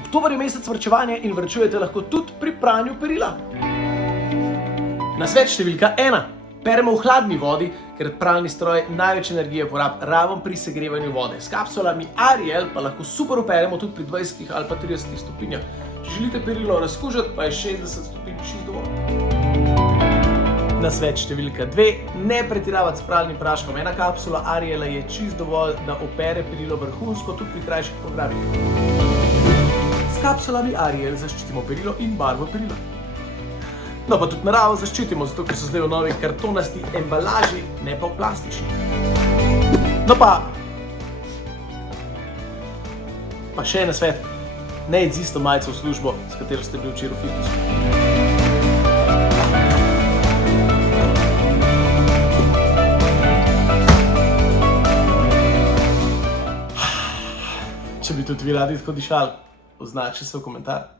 Oktober je mesec varčevanja in varčujete lahko tudi pri pranju perila. Nasvet številka 1. Peremo v hladni vodi, ker pralni stroj največ energije porabi ravno pri segrevanju vode. S kapsulami Ariel pa lahko super operemo tudi pri 20 ali pa 30 stopinjah. Če želite perilo razkužiti, pa je 60 stopinj čisto dovolj. Nasvet številka 2. Ne pretiravati s pralnim praškom. Ena kapsula Ariela je čisto dovolj, da opere perilo vrhunsko tudi pri krajših programih. S kapsulami Ariel zaščitimo perilo in barvo perila. No pa tudi naravo zaščitimo, zato ker so zdaj v novi kartonasti embalaži, ne pa v plastični. No pa še en nasvet. Ne id z isto majico v službo, s katero ste bili včeraj v fitnessu. Če bi tudi vi radi tako dišali, označite se v komentar.